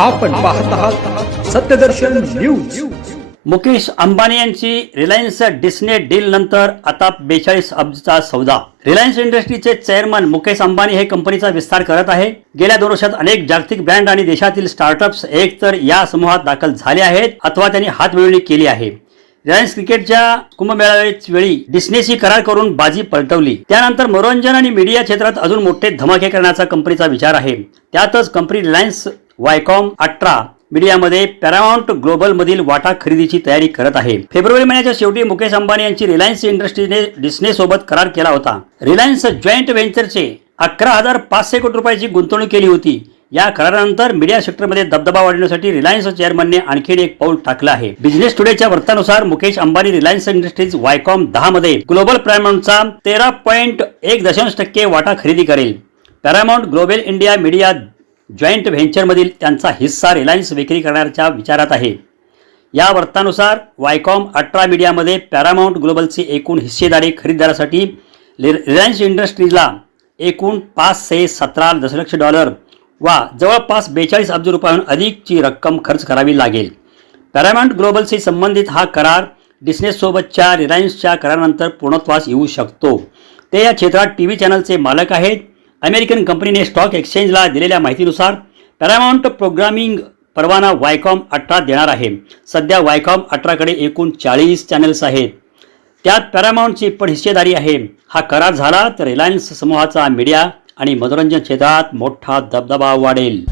आपण पाहत आहात सत्यदर्शन न्यूज। मुकेश अंबानी यांची रिलायन्स डिस्ने डील नंतर आता 42 अब्जचा सौदा। रिलायन्स इंडस्ट्रीचे चेअरमन मुकेश अंबानी हे कंपनीचा विस्तार करत आहे। गेल्या 2 वर्षात अनेक जागतिक ब्रँड आणि देशातील स्टार्टअप्स एक तर या समूहात दाखल झाले आहेत अथवा त्यांनी हातमिळवणी केली आहे। रिलायन्स क्रिकेटच्या कुंभमेळाव्याच्या वेळी डिस्नेशी करार करून बाजी पलटवली। त्यानंतर मनोरंजन आणि मीडिया क्षेत्रात अजून मोठे धमाके करण्याचा कंपनीचा विचार आहे। त्यातच कंपनी रिलायन्स वायकॉम 18 मीडियामध्ये पॅरामाउंट ग्लोबल मधील वाटा खरेदीची तयारी करत आहे। फेब्रुवारी महिन्याच्या शेवटी मुकेश अंबानी यांची रिलायन्स इंडस्ट्रीने डिस्ने सोबत करार केला होता। रिलायन्स जॉईंट व्हेंचरचे 11,500 कोटी रुपयाची गुंतवणूक केली होती। या करारानंतर मीडिया सेक्टरमध्ये दबदबा वाढवण्यासाठी रिलायन्स चेअरमनने आणखी एक पाऊल टाकलं आहे। बिझनेस टुडेच्या वृत्तानुसार Mukesh Ambani Reliance industries Viacom 10 मध्ये ग्लोबल पॅरामाउंटचा 13.1% वाटा खरेदी करेल। पॅरामाउंट ग्लोबल इंडिया मीडिया जॉईंट व्हेंचरमधील त्यांचा हिस्सा रिलायन्स विक्री करण्याच्या विचारात आहे। या वृत्तानुसार वायकॉम 18 मीडियामध्ये पॅरामाउंट ग्लोबलची एकूण हिस्सेदारी खरेदीदारासाठी रिलायन्स इंडस्ट्रीजला एकूण $517 दशलक्ष वा जवळपास 42 अब्ज रुपयांहून अधिकची रक्कम खर्च करावी लागेल। पॅरामाउंट ग्लोबलशी संबंधित हा करार डिस्नेसोबतच्या रिलायन्सच्या करारानंतर पूर्णत्वास येऊ शकतो। ते या क्षेत्रात टीव्ही चॅनलचे मालक आहेत। अमेरिकन कंपनीने स्टॉक एक्सचेंजला दिलेल्या माहितीनुसार पॅरामाउंट प्रोग्रामिंग परवाना वायकॉम 18 देणार आहे। सध्या वायकॉम 18 कडे एकूण 40 चॅनल्स आहेत। त्यात पॅरामाउंटची पण हिस्सेदारी आहे। हा करार झाला तर रिलायन्स समूहाचा मीडिया आणि मनोरंजन क्षेत्रात मोठा दबदबा वाढेल।